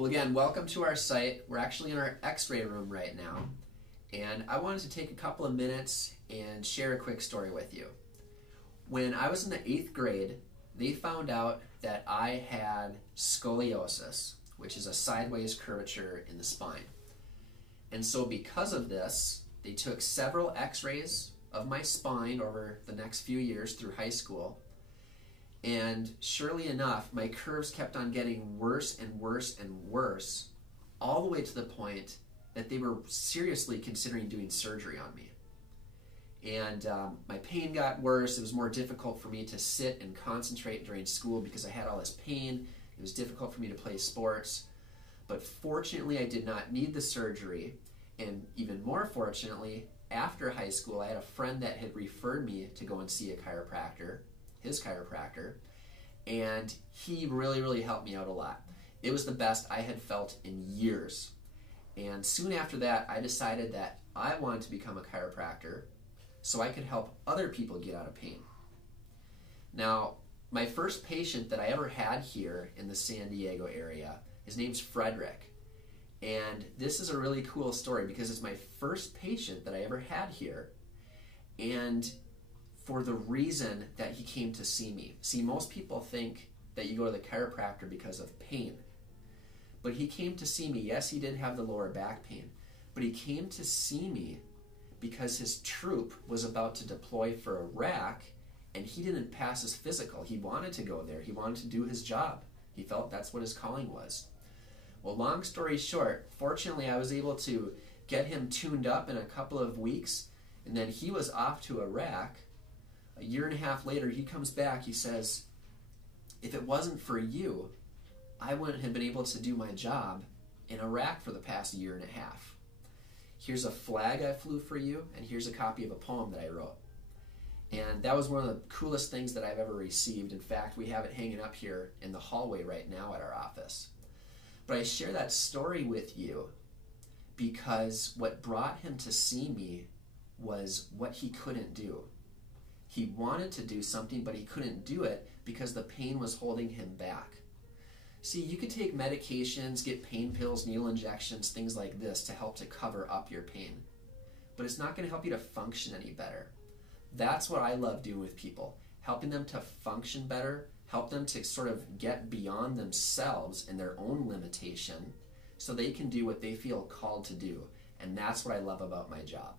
Well, again, welcome to our site. We're actually in our x-ray room right now, and I wanted to take a couple of minutes and share a quick story with you. When I was in the 8th grade, they found out that I had scoliosis, which is a sideways curvature in the spine. And so because of this, they took several x-rays of my spine over the next few years through high school. And surely enough, my curves kept on getting worse and worse and worse, all the way to the point that they were seriously considering doing surgery on me. And my pain got worse. It was more difficult for me to sit and concentrate during school because I had all this pain. It was difficult for me to play sports. But fortunately, I did not need the surgery. And even more fortunately, after high school, I had a friend that had referred me to go and see a chiropractor, his chiropractor, and he really helped me out a lot. It was the best I had felt in years. And soon after that, I decided that I wanted to become a chiropractor so I could help other people get out of pain. Now, my first patient that I ever had here in the San Diego area, his name's Pietrek. And this is a really cool story because it's my first patient that I ever had here, and for the reason that he came to see me. See, most people think that you go to the chiropractor because of pain. But he came to see me. Yes, he did have the lower back pain, but he came to see me because his troop was about to deploy for Iraq, and he didn't pass his physical. He wanted to go there. He wanted to do his job. He felt that's what his calling was. Well, long story short, fortunately I was able to get him tuned up in a couple of weeks, and then he was off to Iraq. A year and a half later, he comes back, he says, if it wasn't for you, I wouldn't have been able to do my job in Iraq for the past year and a half. Here's a flag I flew for you, and here's a copy of a poem that I wrote. And that was one of the coolest things that I've ever received. In fact, we have it hanging up here in the hallway right now at our office. But I share that story with you because what brought him to see me was what he couldn't do. He wanted to do something, but he couldn't do it because the pain was holding him back. See, you could take medications, get pain pills, needle injections, things like this to help to cover up your pain. But it's not going to help you to function any better. That's what I love doing with people, helping them to function better, help them to sort of get beyond themselves and their own limitation so they can do what they feel called to do. And that's what I love about my job.